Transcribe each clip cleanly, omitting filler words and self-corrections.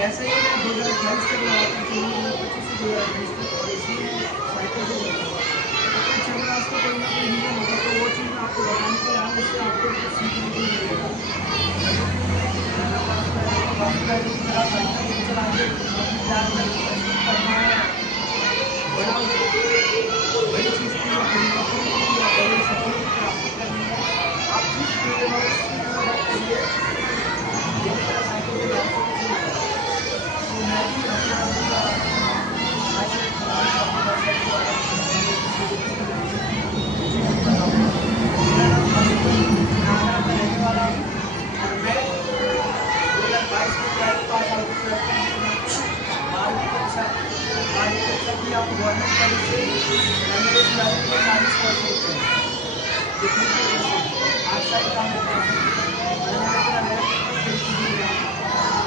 ऐसे ही मैं 2028 तक लगाता हूँ, 2025 से 2028 तक, और इसमें साइकिल से चलता हूँ। तो चल रहा आपको कोई ना कोई रीजन होगा, तो वो चीज़ मैं आपको बताने के लिए आया, इससे आपको कुछ सीखने को मिलेगा। बड़ी चीज़ की बड़े सफर की प्राप्ति करनी है, आप जिस करिए साइकिल के मैं भी आपको गवर्नमेंट कॉलेज से आज साइड काम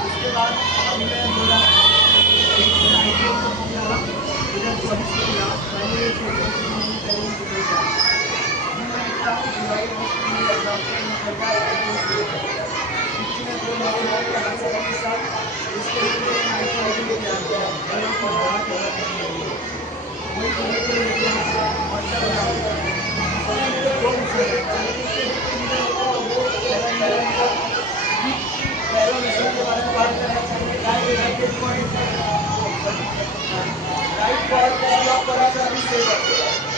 उसके बाद अभी मैं बोला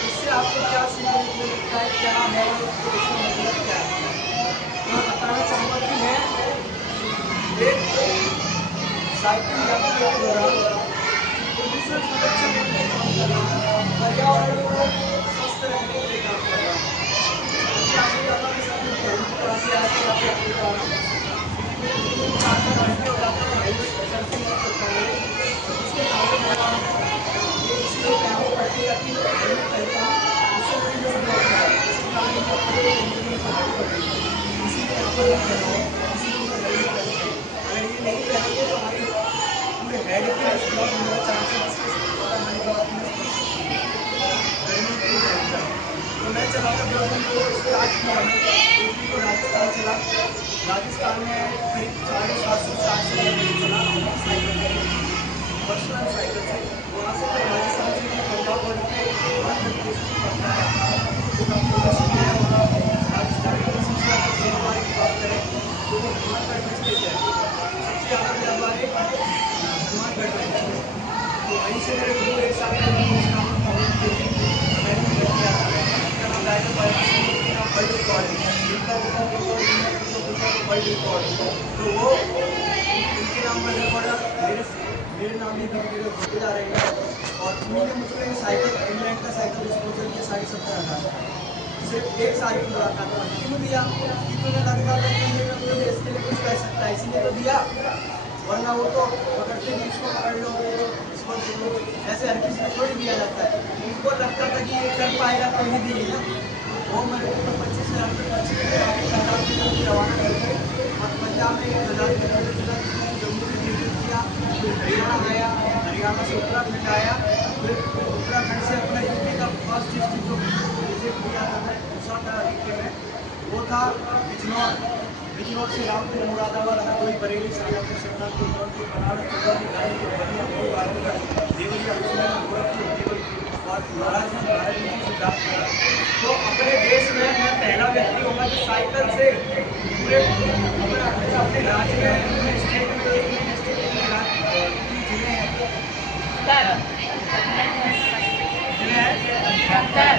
इससे आपको क्या सीखने को मिलता है, क्या है, इसका मतलब क्या है। मैं बताना चाहूँगा कि मैं एक साइकिल यात्रा के दौरान प्रदूषण सुरक्षा के लिए काम कर रहा हूँ, पर्यावरण को स्वस्थ रखने के लिए काम कर रहा हूँ। मैं चला था को स्टार्ट किया, तो राजस्थान चला। राजस्थान में करीब 750 से चला साइकिल से, पर्सनल साइकिल से। वहाँ से फिर राजस्थान से पंजाब बोर्ड पे पड़ता है, तो राजस्थान की शिक्षा का देखभाल की बात करें तो वो हनुमानगढ़ में स्थित है। सबसे ज़्यादा व्यापार हनुमानगढ़ में है। तो वहीं से मेरे गुरु एक साल का तो वो उनके नाम पर रिकॉर्ड मेरे नाम ही होते जा रहे हैं। और उन्होंने मुझको एक साइकिल, इंग्लैंड का साइकिल डिस्पोजल के 17,500 सिर्फ एक साल की मुलाकात में क्यों दिया, कि मुझे लगता था कि ये मुझे इसके लिए कुछ कर सकता है, इसीलिए तो दिया। वरना वो तो पकड़ते नहीं, इसको पकड़ लो, इसको ऐसे हर किसी को थोड़ी दिया जाता है। उनको लगता था कि ये कर पाएगा तो ही दिए ना। वो मेरे को 25,000 रवाना करके और पंजाब में 1,000 किलोमीटर जम्मू से किया, हरियाणा गया, हरियाणा से उत्तराखंड आया, फिर उत्तराखंड से अपना यूपी का फर्स्ट डिस्ट्रिक्ट जो विजिट किया था मैं, दूसरा था यूपी में, वो था बिजनौर। बिजनौर से रामपुर, मुरादाबाद, हरदोई, बरेली, शाजापुर, सहारनपुर, जौनपुर, बनारस, चंदौली, गाजीपुर, बलिया, मऊ, आजमगढ़, देवरिया, कुशीनगर, गोरखपुर, देवल और महाराजगंज, नारायणपुर, सिद्धार्थनगर। तो अपने देश में मैं पहला व्यक्ति होगा जो साइकिल से पूरे अपने राज्य में, अपने स्टेट में, एक महीने स्टेट में कितनी जिले हैं? जिले हैं 75,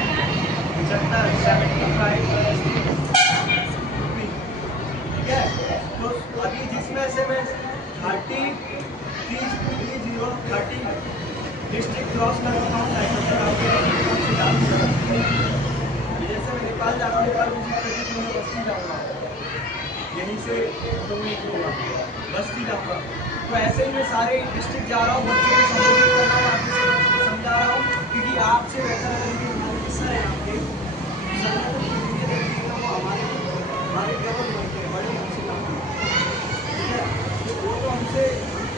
75 ठीक है। तो अभी जिसमें से मैं 30 डिस्ट्रिक्ट क्रॉस कर चुका हूँ साइकिल से। जैसे मैं नेपाल जा रहा हूँ, नेपाल विजिट करके तो मैं बस्ती जाऊँगा, यहीं से तो होगा बस्ती जाऊँगा। तो ऐसे ही मैं सारे डिस्ट्रिक्ट जा रहा हूँ, बच्चों को संबोधित कर रहा हूँ, आपको समझा रहा हूँ, क्योंकि आपसे बेहतर अगर ये हमारे सर हैं आपके वो हमारे केवल बनते हैं, बड़े हमसे काम ठीक है। तो वो तो हमसे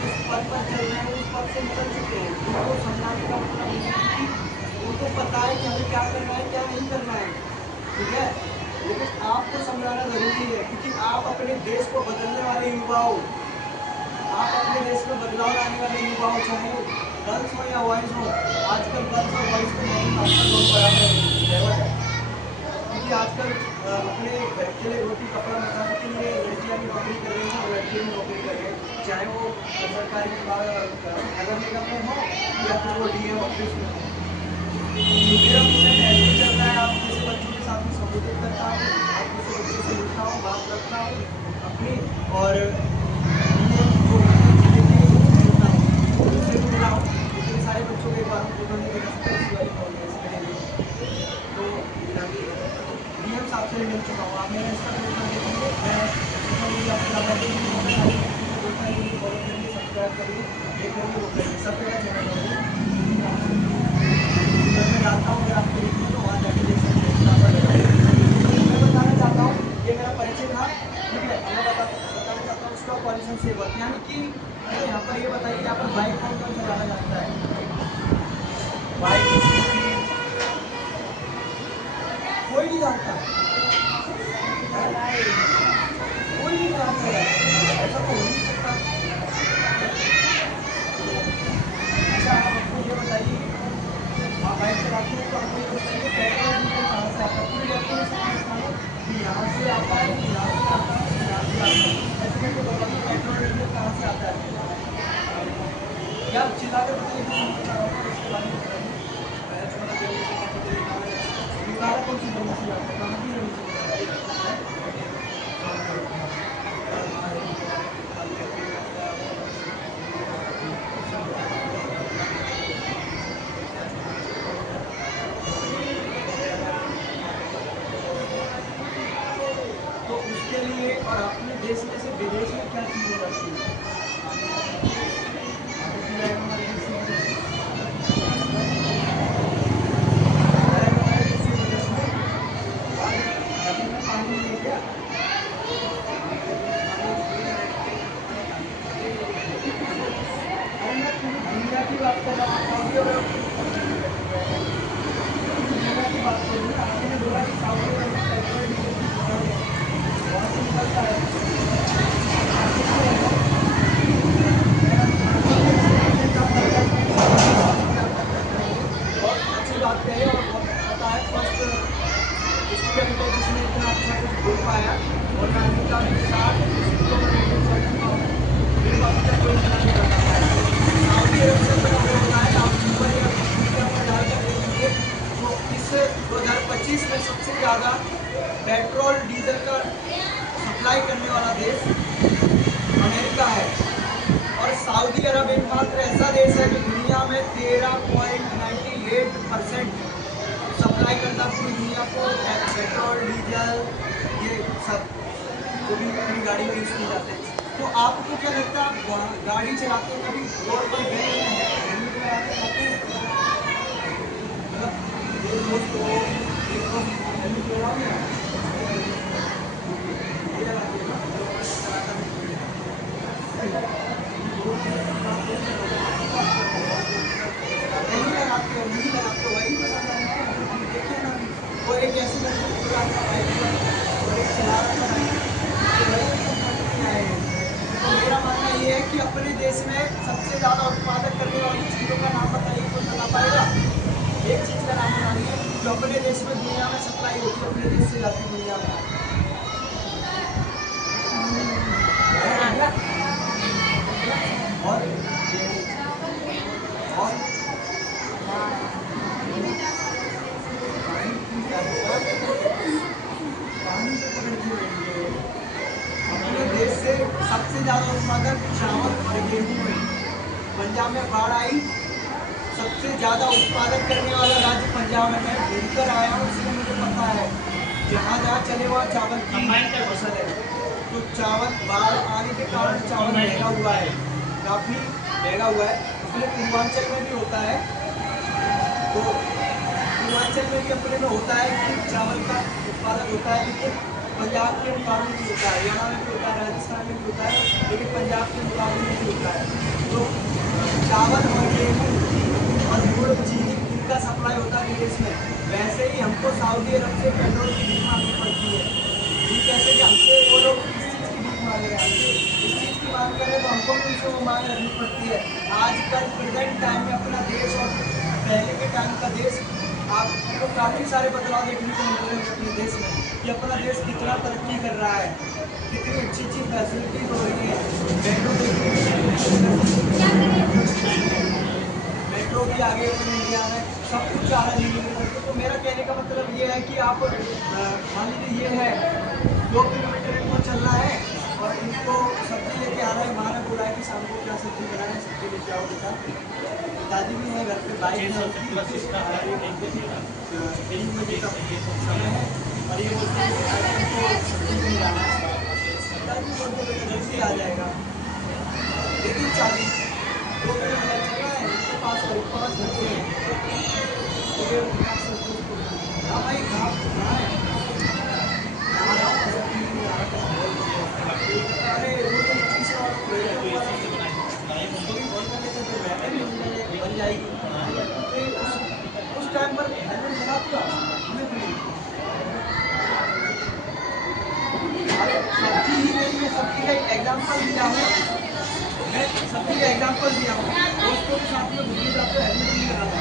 इस पद पर चल रहे हैं, उस पद से निकल चुके हैं, उनको समझाने का मतलब नहीं है, क्योंकि उनको पता है कि हमें क्या करना है, क्या नहीं करना है, ठीक है। लेकिन आपको समझाना जरूरी है, क्योंकि आप अपने देश को बदलने वाले युवा हो, आप अपने देश में बदलाव लाने वाले युवा हो, चाहे गर्ल्स हो या बॉयज हो। आजकल गर्ल्स और बॉयज को नहीं मानता, बहुत बराबर लेवल है, क्योंकि आजकल अपने घर के लिए रोटी कपड़ा मकान के लिए लड़कियां भी नौकरी कर रही हैं और लड़के भी नौकरी कर रहे हैं, चाहे वो सरकारी नगर निगम में हो या फिर वो डीएम ऑफिस में हो। मेरा मिशन ऐसे चल रहा है, आप जैसे बच्चों के साथ में संबोधित करता हूँ, आप जैसे बच्चों से मिलता हूँ, बात करता हूँ अपनी, और इतने सारे बच्चों के बारे में फोटो नहीं देख सकता, इसी वाली कॉन्फ्रेंस में तो डीएम साहब से मिल चुका हूँ। आप मेरा इंस्टा पेज पर देखेंगे, मैं सोशल मीडिया पर फॉलो करिए, सब्सक्राइब करिए, ये करिए, वो करिए, सब मेरा चैनल होगा। मैं जाता हूँ, अगर आपको देखना तो वहाँ जाके देख सकते हैं। मैं बताना चाहता हूँ, ये मेरा परिचय था, ठीक है। मैं बताना चाहता हूँ स्टॉक पॉल्यूशन सेवर, यानी कि यहाँ पर ये बताइए, यहाँ पर बाइक कौन कौन चलाना जानता है? बाइक कोई नहीं जानता है, कोई नहीं जानता है, ऐसा तो हो नहीं सकता। अच्छा, आप आपको ये बताइए, आप बाइक चलाते हैं तो आपको ये बताइए पेट्रोल डीजल कहाँ से आता है? पूरी डेफिनेशन कि यहाँ से आता है, यहाँ से आता है, यहाँ से आता है, ऐसे करके बताइए पेट्रोल डीजल कहाँ से आता है? या चिल्ला के बताइए, इसके बारे में बताइए। कौन सी जगह से आता है, कहाँ की जगह से? तो उसके लिए और अपने देश में से विदेश में क्या चीज़ें जाती है? पानी नहीं क्या? दुनिया की बात कर रहा हूँ, दुनिया की बात कर रही हूँ। आपने बोला कि साउदी अरब पेट्रोल डीजल बहुत निकलता है, बहुत अच्छी बात कही और बहुत पता है। फर्स्ट स्टूडेंट है जिसने इतना अच्छा कुछ बोल पाया, और मैं अमेरिका के साथ मेरे को अभी तक कोई मना नहीं कर पाया। सऊदी अरब से मेरा वो होता है, आप ऊपर या मीडिया पर डालकर देखेंगे तो इस 2025 में सबसे ज़्यादा पेट्रोल डीजल का सप्लाई करने वाला देश अमेरिका है, और सऊदी अरब एकमात्र ऐसा देश है जो दुनिया में 13.98% सप्लाई करता पूरी दुनिया को पेट्रोल डीजल ये सब जो भी अपनी गाड़ी में यूज़ किए जाते हैं। तो आपको क्या लगता है, आप गाड़ी चलाते हैं कभी रोड पर गए हैं, हेलमेट लगा के जाते हैं? मतलब एक दोस्त हेलमेट लगाओ ना, ये लगाइएगा, चलाता नहीं। जाती दुनिया में। और अपने देश से सबसे ज्यादा उत्पादन चावल और गेहूं है। पंजाब में बाढ़ आई, सबसे ज्यादा उत्पादन करने वाला राज्य पंजाब है। मैं घूमकर आया हूँ, इसलिए मुझे पता है जहाँ जहाँ चले वहाँ चावल की फसल है। तो चावल बाढ़ आने के कारण चावल महंगा हुआ है, काफी महंगा हुआ है। इसलिए पूर्वांचल में भी होता है, तो पूर्वांचल में भी अपने में होता है कि चावल का उत्पादन होता है, लेकिन पंजाब के मुकाबले भी होता है, हरियाणा में भी होता है, राजस्थान में भी होता है, लेकिन पंजाब के मुकाबले में भी होता है। तो चावल और गेहूँ और गुड़ चीनी इनका सप्लाई होता है विदेश में। वैसे ही हमको सऊदी अरब से पेट्रोल की भीख मांगनी पड़ती है। ये कैसे कि हमसे वो लोग इस चीज़ की भीख मांग रहे हैं, हमसे इस चीज़ की मांग करें तो हमको भी उनसे वो मांग रखनी पड़ती है। आजकल प्रेजेंट टाइम में अपना देश और पहले के टाइम का देश आपको काफ़ी सारे बदलाव देखने को मिल रहे हैं अपने देश में, कि अपना देश कितना तरक्की कर रहा है, कितनी अच्छी अच्छी फैसिलिटीज हो रही है। मेट्रो भी आ गई अपने इंडिया में, सब कुछ आ रहा है दिल्ली में। तो मेरा कहने का मतलब ये है कि आप मान लीजिए ये है 2 किलोमीटर इनको चलना है और इनको सब्जी लेके आ रहे हैं। माँ ने बोला है कि शाम को क्या सब्जी बनाए, सब्जी लेके आओ बेटा। दादी भी है घर पे, बाइक है, 3 बजे का समय है और ये बोलते हैं कि आज हमको सब्जी नहीं जाना है। दादी बोलते बेटा जल्दी आ जाएगा, लेकिन 40 2 किलोमीटर चलना है, इसके पास 5 घंटे हैं। तो ये हाँ भाई कहाँ है, अरे वो तो चीज़ बन जाएगी। उस टाइम पर सब्जी ही नहीं, मैं सब्जी का एग्जाम्पल दिया हूँ, मैं सब्जी का एग्जाम्पल दिया हूँ। दोस्तों के साथ में घूमने जाते हेलमेट नहीं लगाता,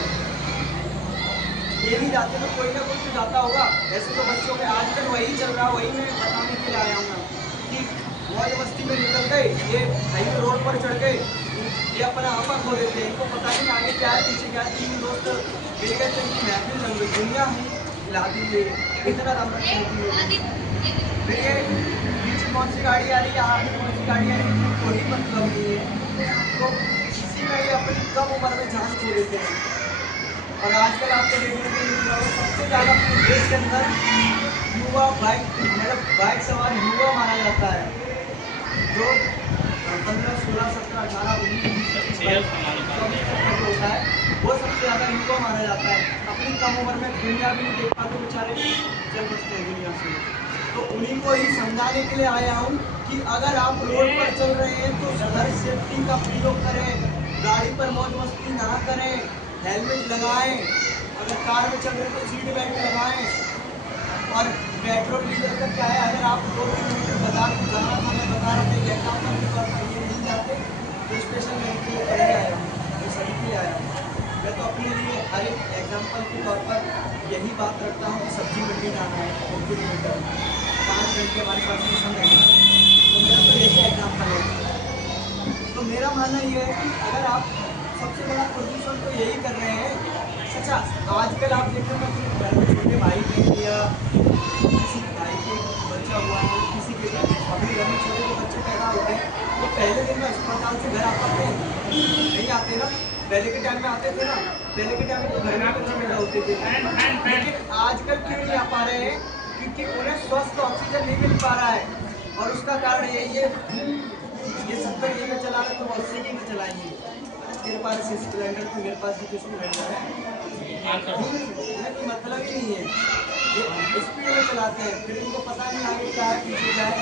ये नहीं जाते तो कोई ना कोई तो जाता होगा। ऐसे तो बच्चों में आजकल वही चल रहा, वही मैं बताने के लिए आया हूँ कि मौज मस्ती में निकल गए, ये हाईवे रोड पर चढ़ गए, ये अपना आपा खो देते हैं। इनको पता नहीं आगे क्या है पीछे क्या है। 3 दोस्त मिल गए थे, इनकी महफिल चल रही, दुनिया ही हिला दी है, इतना दम रखती है। फिर ये पीछे कौन सी गाड़ी आ रही है, आगे कौन सी गाड़ी आ रही है, कोई मतलब नहीं है। तो इसी में ये अपनी कम उम्र में जान खो देते हैं। और आजकल आपको देखने को मिल रहा है सबसे ज़्यादा अपने देश के अंदर युवा बाइक सवार युवा माना जाता है, जो 15, 16, 17, 18, 19, 24 तक होता है, वो सबसे ज़्यादा युवा माना जाता है। अपनी कम उम्र में दुनिया भी नहीं देख पाते, बेचारे चल बसते हैं दुनिया से। तो उन्हीं को ही समझाने के लिए आया हूँ कि अगर आप रोड पर चल रहे हैं तो हर सेफ्टी का प्रयोग करें, गाड़ी पर मौज मस्ती ना करें, हेलमेट लगाएं, अगर कार में चल रहे तो सीट बेल्ट लगाएं। और पेट्रोल डीजल का क्या है, अगर आप 2 किलोमीटर बाजार को जाना था, मैं बता रहा था एग्जाम्पल के तौर पर ये नहीं जाते तो स्पेशल मैं इनके लिए पहले आया हूँ, मैं सभी के लिए आया हूँ। मैं तो अपने लिए हर एक एग्जाम्पल के तौर पर यही बात रखता हूँ कि सब्जी मंडी जाना है 2 किलोमीटर, 5 घंटे हमारे पास में समय है, तो मेरा तो यही एग्जाम्पल है। तो मेरा मानना ये है कि अगर आप सबसे बड़ा प्रदूषण तो यही कर रहे हैं। अच्छा, आजकल आप देख रहे हैं घर में छोटे भाई बहन या किसी भाई के बच्चा हुआ है, किसी के अपने घर में छोटे बच्चे पैदा होते हैं, तो पहले दिन में अस्पताल से घर आ पाते हैं, नहीं आते ना। पहले के टाइम में आते थे ना, पहले के टाइम में तो घर में बच्चे पैदा होते थे, लेकिन आजकल क्यों नहीं आ पा रहे हैं? क्योंकि उन्हें स्वस्थ ऑक्सीजन नहीं मिल पा रहा है। और उसका कारण यही है, ये 70 की में चला रहे तो 80 की में चलाएंगे। मेरे पास स्प्लेंडर तो मेरे पास भी स्प्लेंडर है, कोई मतलब ही नहीं है। ये स्पीड में चलाते हैं, फिर इनको पता नहीं आगे क्या है पीछे क्या है,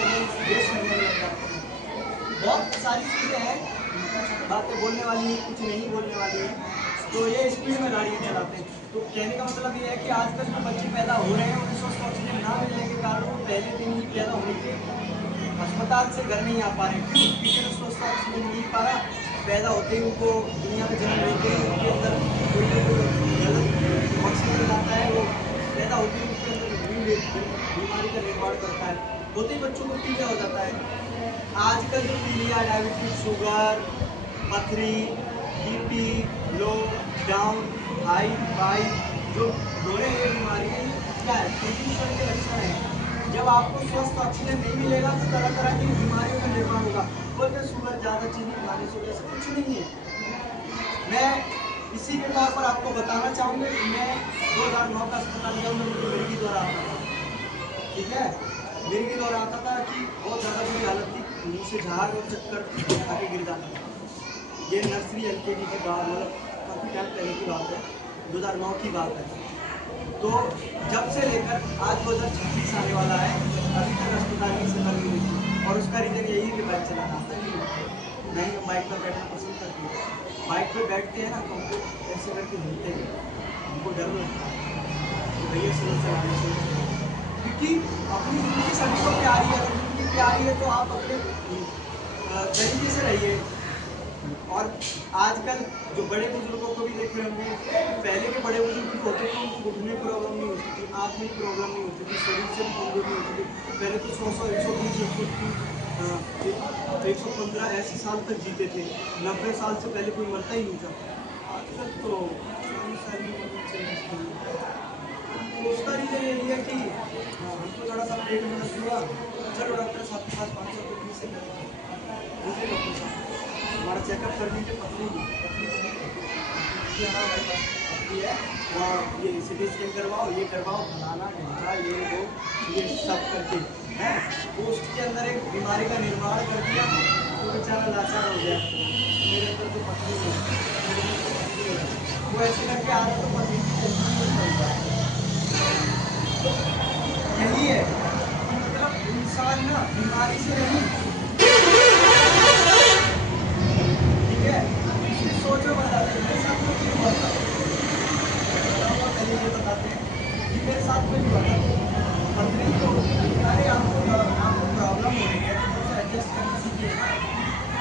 रेस करने में लग जाते हैं। बहुत सारी चीज़ें हैं, कुछ बातें बोलने वाली हैं, कुछ नहीं बोलने वाली हैं, तो ये स्पीड में गाड़ियाँ चलाते हैं। तो कहने का मतलब ये है कि आजकल जो बच्चे पैदा हो रहे हैं उन्हें स्वस्थ ऑक्सीजन ना मिलने के कारण वो पहले दिन ही पैदा होने के अस्पताल से घर नहीं आ पा रहे। क्यों? क्योंकि उन्हें स्वस्थ ऑक्सीजन नहीं मिल पा रहा। पैदा होते ही उनको दुनिया में जन्म लेते ही उनके अंदर कोई ना कोई गलत ऑक्सीजन आता है, वो पैदा होते ही उनके अंदर बीमारी का निर्माण करता है, होते ही बच्चों को पीलिया हो जाता है। आजकल जो पीलिया, डायबिटीज, शुगर, पथरी, बीपी, लो, डाउन, हाई, फाई जो हो रहे हैं बीमारी है, क्या है? प्रदूषण के लक्षण है। जब आपको स्वस्थ ऑक्सीजन नहीं मिलेगा तो तरह तरह की बीमारियों का निर्माण होगा। बोलते शुगर, ज़्यादा चीनी खाने से ऐसा कुछ नहीं है। मैं इसी के तौर पर आपको बताना चाहूँगा कि मैं 2009 का अस्पताल जब मैं मिर्गी द्वारा आता था, ठीक है, मिर्गी द्वारा आता था कि बहुत ज़्यादा बुरी हालत थी, मुँह से झाग और चक्कर खा के गिर जाता था। ये नर्सरी LKG की बात, मतलब काफ़ी टाइम पहले की बात है, 2009 की बात है। तो जब से लेकर आज 2026 आने वाला है, अभी तक अस्पताल की सेवा नहीं हुई थी। और उसका रीज़न यही कि बाइक चलाना आता नहीं, हम बाइक पर बैठना पसंद करते हैं। बाइक पर बैठते हैं ना तो हमको ऐसे करके घूमते हैं, हमको डर लगता है कि भैया स्लो चलाने से, क्योंकि अपनी ज़िंदगी सभी को प्यारी है। अगर ज़िंदगी प्यारी है तो आप अपने तरीके से रहिए। और आजकल जो बड़े बुजुर्गों को भी देख रहे होंगे, पहले के बड़े बुजुर्ग भी होते थे, उनको घुटने में प्रॉब्लम नहीं होती थी, आँख में प्रॉब्लम नहीं होती थी, शरीर से भी कमजोरी होती थी। पहले तो 100 120 115 ऐसे साल तक जीते थे। 90 साल से पहले कोई मरता ही नहीं था। आजकल तो 40 साल की उम्र में चल रही है। तो उसका रीज़न यही है कि हमको थोड़ा सा पेट में दर्द हुआ, चलो डॉक्टर साहब के पास 500 रुपये फीस है, डॉक्टर साहब हमारा चेकअप कर दीजिए, पथरी हाँ भाई पथरी है, और ये CT स्कैन करवाओ, ये करवाओ, फलाना ढिमका, ये वो, ये सब करके हैं पोस्ट के अंदर एक बीमारी का निर्माण कर दिया। तो बेचारा लाचार हो गया, मेरे अंदर तो पथरी है, वो ऐसे करके आ रहा तो पथरी की जल्दी। यही है कि मतलब इंसान ना बीमारी से नहीं, ठीक है, इसकी सोच में बताते हैं मेरे साथ में क्यों हुआ था। पहले ये बताते हैं कि मेरे साथ में हुआ था पथरी, तो अरे आपको प्रॉब्लम हो रही है तो उसे एडजस्ट करके सीखिए ना,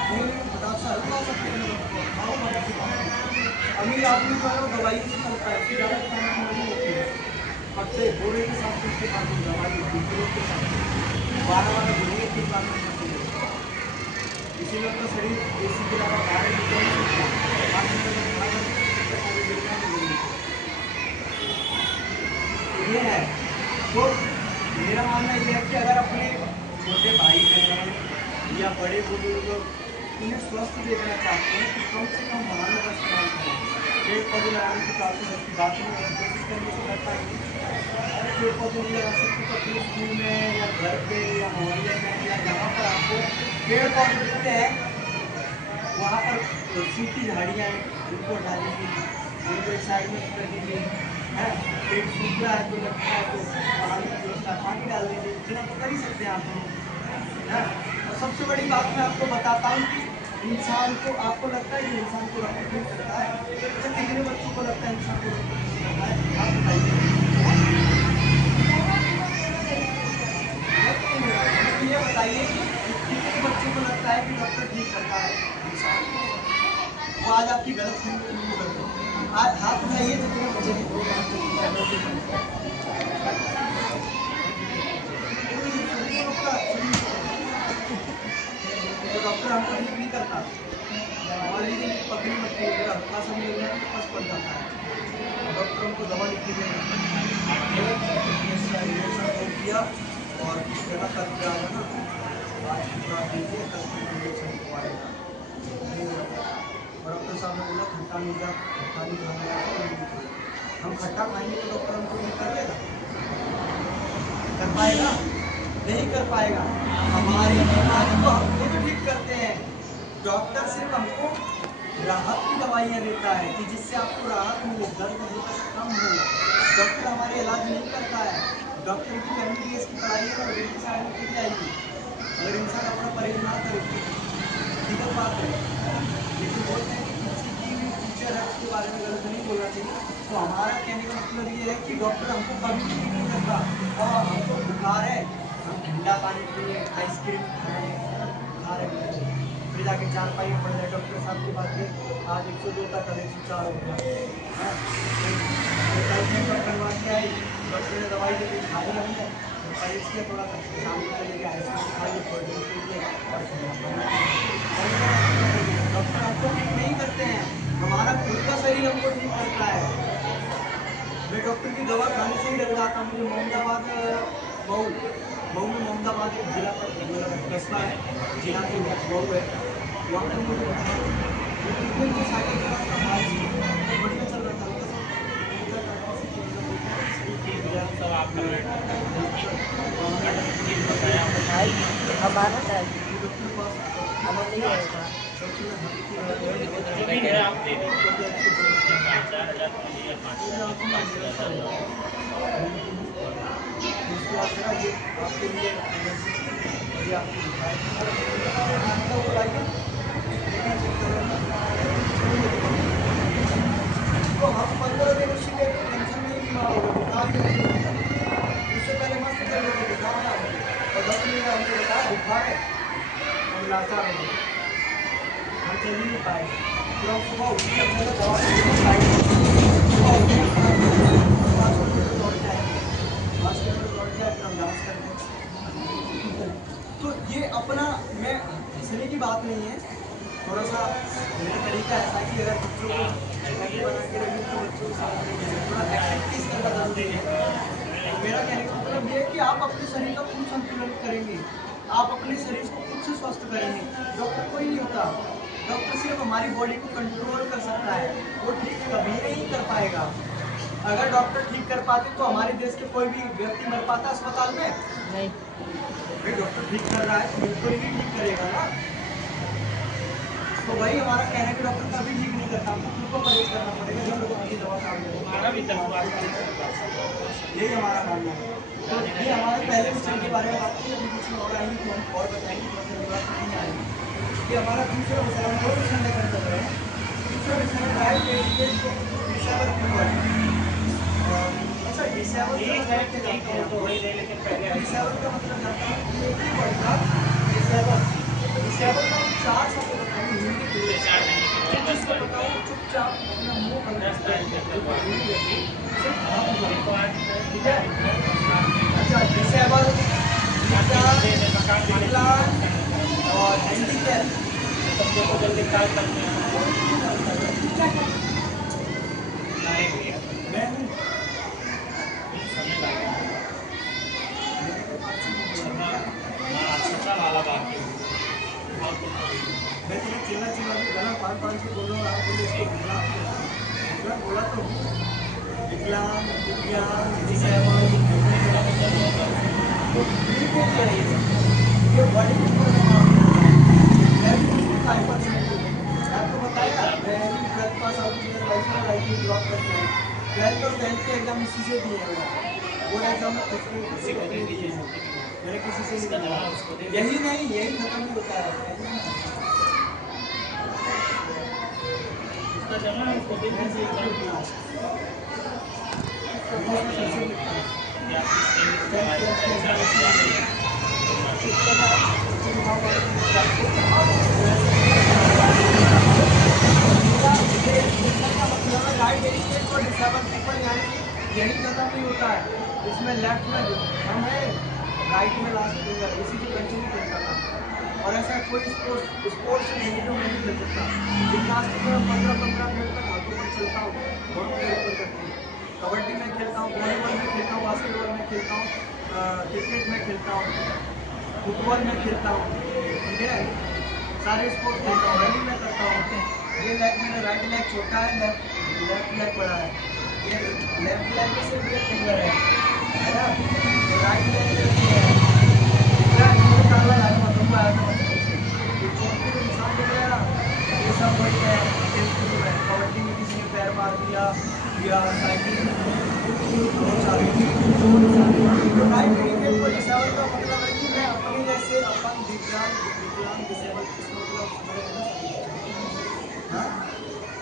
नहीं फटाक से हल्का सकते हैं। अमीर आदमी जो है वो दवाई से चलता है, ज़्यादा खाने की नहीं होती है, हफ्ते बोरे के साथ उसके पास दवाई होती है के साथ 12 घूमने के बाद में होती है। इसीलिए अपना शरीर AC के अलावा बाहर निकल नहीं सकता। ये है, तो मेरा मानना ये है कि अगर अपने छोटे भाई बहन या बड़े बुजुर्ग उन्हें स्वस्थ देखना चाहते हैं तो कम से कम वाहनों का इस्तेमाल करें। पेड़ पौधे लगाने की बात नहीं है, कोशिश करने से कर पाएंगे। अगर पेड़ पौधे नहीं लगा सकते तो अपने स्कूल में या घर पे या मोहल्ले में या जहाँ पर आपको पेड़ पौधे दिखते हैं वहाँ पर सूखी झाड़ियाँ हैं उनको हटा दीजिए, उनको एक साइड में कर दीजिए, है पेड़ सूख रहा है तो लगता है तो पानी की व्यवस्था, पानी डाल दीजिए, इतना तो कर ही सकते हैं आप लोग, है। और सबसे बड़ी बात मैं आपको बताता हूँ कि इंसान को, आपको लगता है कि इंसान को डॉक्टर ठीक करता है? अच्छा कितने बच्चों को लगता है इंसान को डॉक्टर ठीक करता है? आप बताइए। ये बताइए कि कितने बच्चों को लगता है कि डॉक्टर ठीक करता है इंसान को? वो आज आपकी गलत फहमी कर दो। आज हाथ उठाइए जितने बच्चे तो डॉक्टर हमको ठीक नहीं करता। मान लीजिए कि पकड़ी मट्टी है, हल्का सा भी लगना तो फंस पड़ जाता है, डॉक्टर हमको दवा लिख के दिया और इस जगह कल पे आ जाना, आज पूरा दीजिए, कल इंजेक्शन लगवाएगा, नहीं हो गया। और डॉक्टर साहब ने बोला खट्टा मीठा खट्टा नहीं खाना है, हम खट्टा खाएंगे तो डॉक्टर हमको ठीक कर देगा? कर पाएगा? नहीं कर पाएगा। हमारी बीमारी को हम खुद ठीक करते हैं। डॉक्टर सिर्फ हमको राहत की दवाइयाँ देता है कि जिससे आपको राहत मिले, दर्द हल्का सा कम हो। डॉक्टर हमारे इलाज नहीं करता है। डॉक्टर की MBBS की पढ़ाई है और की साइड में खुल जाएगी अगर इंसान अपना परहेज ना करे, हकीकत बात है। लेकिन बोलते हैं कि किसी की भी टीचर है उसके बारे में गलत नहीं बोलना चाहिए। तो हमारा कहने का मतलब ये है कि डॉक्टर हमको कभी भी ठीक नहीं करता। और हमको बुखार है, हम ठंडा पानी पिए, आइसक्रीम खाएं, बुखार है फिर जाके 4 पाई पड़ जाए डॉक्टर साहब की बात है, आज 102 था कल 104 हो गया है। कल चेकअप करवा के आई डॉक्टर ने दवाई दी खाई हमने और इसलिए थोड़ा सा शाम को लेके आइसक्रीम खाई कोल्ड ड्रिंक पी और डॉक्टर आपको ठीक नहीं करते हैं, हमारा खुद का शरीर हमको ठीक करता है। मैं डॉक्टर की दवा खाने से ही डर जाता हूँ। मुझे मोहम्मदाबाद मऊ में मोहम्मदाबाद एक जिला कस्बा है, जिला की मऊ है, वहाँ पर मुझे साइकिल बढ़िया चल रहा था। हमारा आपके लिए तो हम 15 दिन उसी के टेंशन में ही बीमार हो गए, बुखार ही नहीं होता। उससे पहले मस्त कर लेते बुखार था और 10 मिनट का हमको बताया बुखार है, हम लाचार हो गए, हम चल ही नहीं पाए। फिर हम सुबह उठ के अपने दवा तो ये अपना मैं हंसने की बात नहीं है, थोड़ा सा मेरा तरीका ऐसा कि अगर बच्चों को बना के रखें तो बच्चों के साथ थोड़ा एक्टिविटीज करना जरूरी है। मेरा कहने का मतलब ये है कि आप अपने शरीर का खुद संतुलन करेंगे, आप अपने शरीर को खुद से स्वस्थ करेंगे। डॉक्टर कोई नहीं होता, डॉक्टर सिर्फ हमारी बॉडी को कंट्रोल कर सकता है, वो ठीक कभी नहीं कर पाएगा। अगर डॉक्टर ठीक कर पाते तो हमारे देश के कोई भी व्यक्ति मर पाता अस्पताल में नहीं। डॉक्टर ठीक कर रहा है तो बिल्कुल ही ठीक करेगा ना। तो वही हमारा कहना है कि डॉक्टर कभी ठीक नहीं करता, हमको खुद को परहेज करना पड़ेगा जब लोगों की दवा काम करें। यही हमारा मानना है। तो ये हमारे पहले मिशन के बारे में बात की, अभी कुछ और आएंगे तो हम और बताएंगे, नहीं आएंगे। ये हमारा दूसरा मिशन, हम 2 मिशन लेकर चल रहे हैं। दूसरा मिशन है अच्छा डिसेबल का मतलब डिसेबल का 4 शब्द बताएंगे हिंदी के लिए, जिसको बताओ चुपचाप अपना मुंह बंद करता है, ठीक है। अच्छा डिसेबल, विकलांग और हैंडीकैप मैं तुम्हें चिल्ला चिल्ला भी गला पान से बोल रहा हूँ, आप बोले इसको बोला तो विकलांग दिव्यांग डिसेबल ये बॉडी के ऊपर आपको बताया मैंने 12th पास आउट किया, लाइफ ड्रॉप करते हैं 12th और 10th के एग्जाम इसी से दिए हैं, बोर्ड एग्जाम में कुछ नहीं दिए हैं मैंने किसी से नहीं दिया। यही नहीं, यही खत्म ही होता है। यही खत्म नहीं होता है, इसमें लेफ्ट में हम है, राइट में लास्ट फिंगर, इसी से कंटिन्यू करता था। और ऐसा कोई स्पोर्ट्स नहीं खेल सकता। जिम्नास्टिक में 15-15 मिनट तक हाथों पर चलता हूँ, बहुत ऊपर करती हूँ। कबड्डी में खेलता हूँ, वॉलीबॉल में खेलता हूँ, बास्केटबॉल में खेलता हूँ, क्रिकेट में खेलता हूँ, फुटबॉल में खेलता हूँ, ठीक है, सारे स्पोर्ट्स खेलता हूँ, रनिंग में करता हूँ। ये लेग मेरा राइट लेग छोटा है, लेफ्ट लेग बड़ा है, ये लेफ्ट लेग में सिर्फ ये फिंगर है ना, राइट लेग में काला लाइन मतलब आया था ये चोटी को निशान दिख रहा है ना, ये सब वही है। कबड्डी में किसी ने पैर मार दिया या साइकिल राइट क्रिकेट को डिसेबल का मतलब है कि मैं अपने जैसे अपन विकलांग डिसेबल हाँ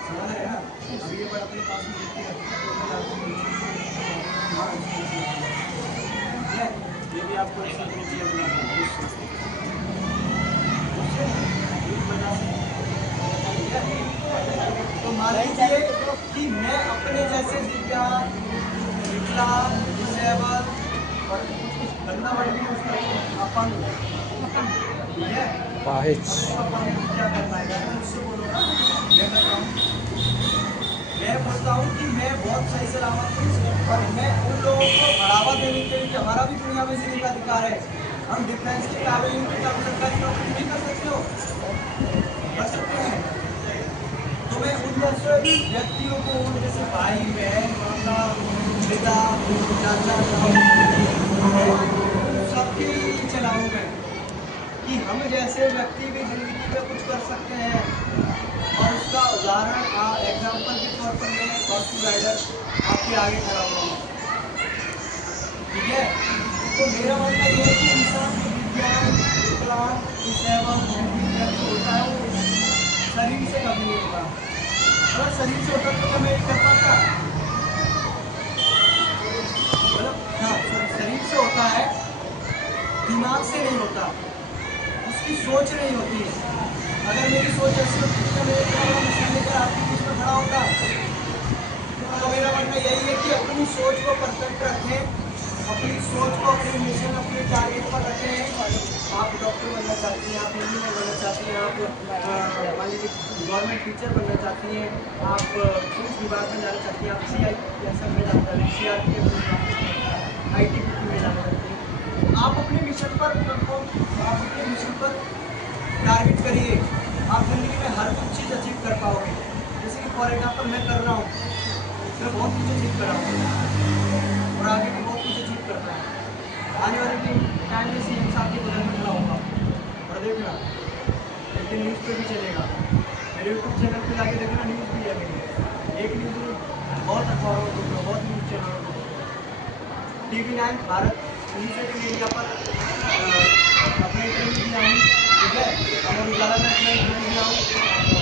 समझ रहे ना। अभी ये बात अपने पास में देखते हैं, ये भी आपको ऐसा तो मान लीजिए कि मैं अपने जैसे दिव्यांग विकलांग डिसेबल और कुछ गंदा वर्ड भी यूज करते हैं, अपंग, ठीक है। पाहिज अपंग क्या कर पाएगा, मैं उससे बोलो ना, मैं करता हूँ, मैं बोलता हूँ कि मैं बहुत सही सलामत हूँ और मैं उन लोगों को बढ़ावा देने के लिए, हमारा भी दुनिया में जीने का अधिकार है। हम डिफेंस के काबिल नहीं थे, हम सरकारी नौकरी नहीं कर सकते हो, कर सकते हैं। तो मैं उन जैसे व्यक्तियों को, उन जैसे भाई बहन माता पिता चाचा सबके लिए चलाऊँ मैं, कि हम जैसे व्यक्ति भी जिंदगी में कुछ कर सकते हैं। और उसका उदाहरण एग्जाम्पल के तौर पर मैं वास्तु गाइडर आपके आगे खड़ा हुआ हूँ, ठीक है। तो मेरा मानना यह है कि इंसान जो विज्ञान विकलांग डिसेबल व्यक्ति होता है वो शरीर से कभी नहीं होता। अगर शरीर से होता तो क्या मैं कर पाता, मतलब हाँ शरीर से होता है, दिमाग से नहीं होता, उसकी सोच नहीं होती है। अगर मेरी सोच ऐसी होती तो मेरे मिशन लेकर आपके बीच में खड़ा होता। तो मेरा मानना यही है कि अपनी सोच को परफेक्ट रखें, अपनी सोच को अपने मिशन अपने टारगेट पर रखें। आप डॉक्टर बनना चाहती हैं, आप इंजीनियर बनना चाहती हैं, आप मान लीजिए गवर्नमेंट टीचर बनना चाहती हैं, आप पुलिस विभाग में जाना चाहती हैं, आप CISF में जाना चाहती हैं, CRPF में जाना चाहती हैं, ITBP में जाना चाहती हैं। आप अपने मिशन पर आप अपने मिशन पर टारगेट करिए, आप जिंदगी में हर कुछ चीज़ अचीव कर पाओगे। जैसे कि फॉर एग्जाम्पल मैं कर रहा हूँ, मैं बहुत कुछ अचीव कर रहा हूँ और आगे भी बहुत कुछ अचीव करना है। आने वाले टाइम में CM साहब के बगल में खड़ा होगा और देखना एक दिन न्यूज़ पे भी चलेगा, मेरे यूट्यूब चैनल पे जाके देखना, न्यूज़ भी है मेरी, एक न्यूज़ नहीं बहुत अखबारों को, बहुत न्यूज़ चैनलों को, TV9 भारत न्यूज़ 18 इंडिया पर अपना इंटरव्यू दिया हूँ, ठीक है। अमर उजाला में अपना इंटरव्यू दिया हूँ,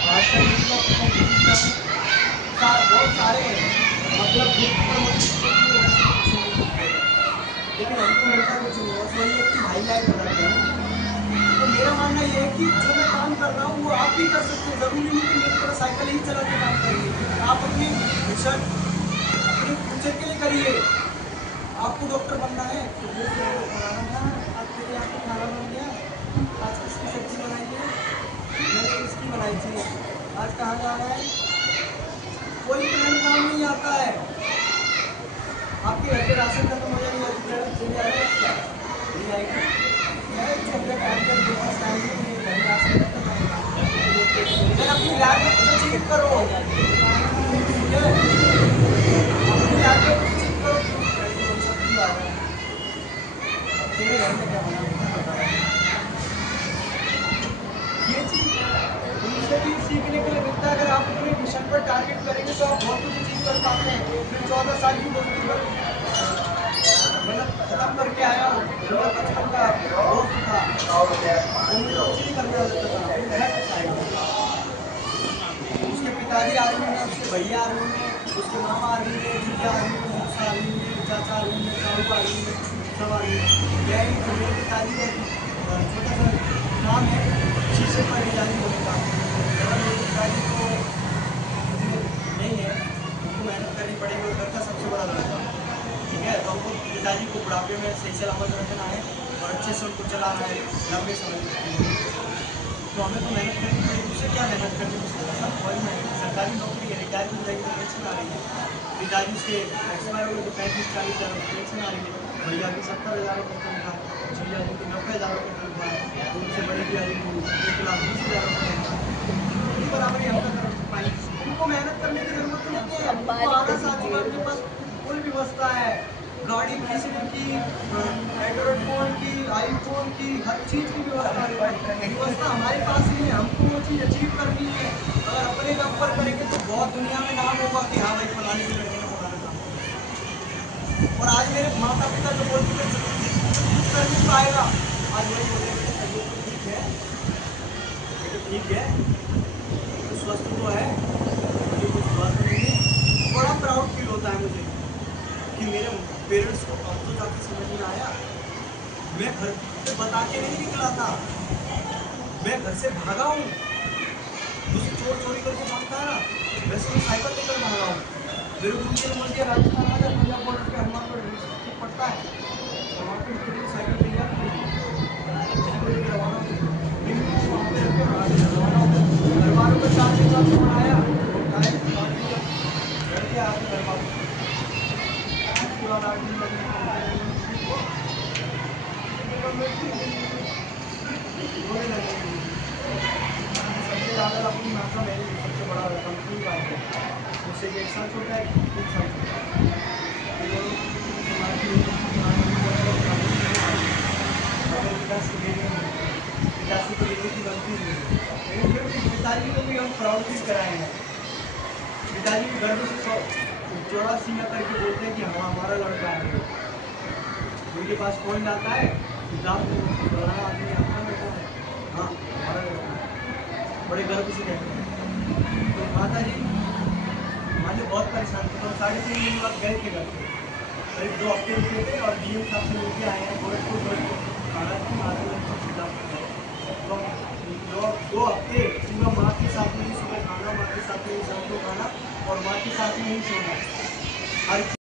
भाजपा न्यूज़ में अपना इंटरव्यू दिया हूँ, बहुत सारे हैं, मतलब लेकिन हमको मिलता कुछ नहीं है, वही एक हाईलाइट हो जाते हैं। तो मेरा मानना ये है कि जो मैं काम कर रहा हूँ वो आप भी कर सकते हैं, ज़रूरी नहीं कि मेरी तरह साइकिल ही चला के काम करिए। आप अपनी मिशन अपने फ्यूचर के लिए करिए। आपको डॉक्टर बनना है तो ये बनाना था, आपके लिए आपको खाना बन गया, आज किसकी सब्जी बनाई है, मैंने किसकी बनाई थी, आज कहाँ जाना है, कोई प्लान काम नहीं आता है। आपके घर के राशन खत्म हो जाएगी, चली आ रही क्या नहीं आएगी, टाइम पर मेरे पास टाइम नहीं, घर में राशन खत्म है, अपनी लाइफ में कुछ अचीव करो, ठीक है, अपनी लाइफ में कुछ अचीव करो। तेरे घर में क्या बना ये चीज़ उनसे भी सीखने के लिए मिलता है। अगर आप अपने मिशन पर टारगेट करेंगे तो आप बहुत कुछ अचीव कर पाते हैं। फिर 14 साल की दोस्ती पर मतलब खत्म करके आया हूँ, मेरा बचपन का दोस्त था, वो मुझे कुछ नहीं करने देता था, वो मेरा कुछ आएगा, उसके पिताजी आर्मी में, उसके भैया आर्मी में, उसके मामा आर्मी में, जीजा आर्मी में, मौसा आर्मी में, चाचा आर्मी में, साहू आर्मी में, सब आर्मी में। यही तो मेरे पिताजी का छोटा सा काम है, शीशे पर डिजाइन होने का। अगर मेरे पिताजी को नहीं है, उनको मेहनत करनी पड़ेगी और घर का सबसे बड़ा लड़का, ठीक है। तो हमको पिताजी को बुढ़ापे में सही सलामत रखना है और अच्छे से उनको चलाना है लंबे समय तक। तो हमें तो मेहनत करनी पड़ेगी, उससे क्या मेहनत करनी है, सब बहुत मेहनत, सरकारी नौकरी है, रिटायर हो जाएगी तो पेंशन आ रही है, पिताजी से एक्सपायर हो गए तो 35-40 हज़ार पेंशन आ रही है, भैया की 70,000 रुपये तनख्वाह, जीजा जी की 90,000 रुपये तनख्वाह, उनसे बड़े बिहारी को 1,20,000 रुपये बराबर ही हमका कर पाएंगे। उनको मेहनत करने की जरूरत नहीं है, उनको आना साथी के पास कोई व्यवस्था है, गाड़ी खींचने की, एंड्रॉइड फोन की, आईफोन की, हर चीज़ की व्यवस्था हमारे पास ही है। हमको वो चीज़ अचीव करनी है। अगर अपने दम पर करेंगे तो बहुत दुनिया में नाम होगा कि हाँ भाई फलाने के लड़के ने फलाना काम। और आज मेरे माता पिता जो बोलते थे कुछ कर नहीं पाएगा, आज वही बोल रहे हैं तबीयत तो ठीक है, ठीक है, तो स्वस्थ तो है, मुझे कुछ बात नहीं है। बड़ा प्राउड फील होता है मुझे कि मेरे पेरेंट्स को अब तो जाके समझ में आया। मैं घर से बता के नहीं निकला था, मैं घर से भागा हूँ, मुझे चोर चोरी करके भागता है ना, वैसे मैं साइकिल लेकर भागा हूँ। मेरे गुरु जी ने बोल दिया राजस्थान आ जा, पंजाब बॉर्डर पे हनुमानगढ़ पड़ता आता है और वहाँ पे उसके लिए साइकिल तैयार की उसी को लेकर रवाना वहाँ पे रख के रवाना हो गया। घर वालों को 4 दिन बाद फोन आया, उठाए, बाद में जब घर पे आके घर वापस उसके बाद 8 दिन तक रोने लगे। सबसे ज़्यादा अपनी मात्रा मैंने सबसे बड़ा कंपनी का है, उससे 1 साल छोटा है, 3 साल छोटा है। ये दोनों समाज के लोगों की पिताश्री को लेने की बनती नहीं है, लेकिन फिर भी पिताजी को भी हम प्राउड फील कराए हैं। पिताजी भी गर्व से चौड़ा सीना करके बोलते हैं कि हाँ हमारा लड़का है। उनके पास फोन जाता है, सिद्धार्थ फलाना आदमी आपका बेटा है, हाँ हमारा लड़का है, बड़े गर्व से कहते हैं। तो माता जी मान लो बहुत परेशान थे, तो 3.5 महीने बाद गए थे घर पे, करीब 2 हफ्ते रुके थे और डीएम साहब से मिलके आए हैं गोरखपुर महाराज महाराज सिद्धार्थ। तो 2 हफ्ते पूरा माँ के साथ में ही सुबह खाना, माँ के साथ में ही शाम को खाना और माँ के साथ में ही सोना, हर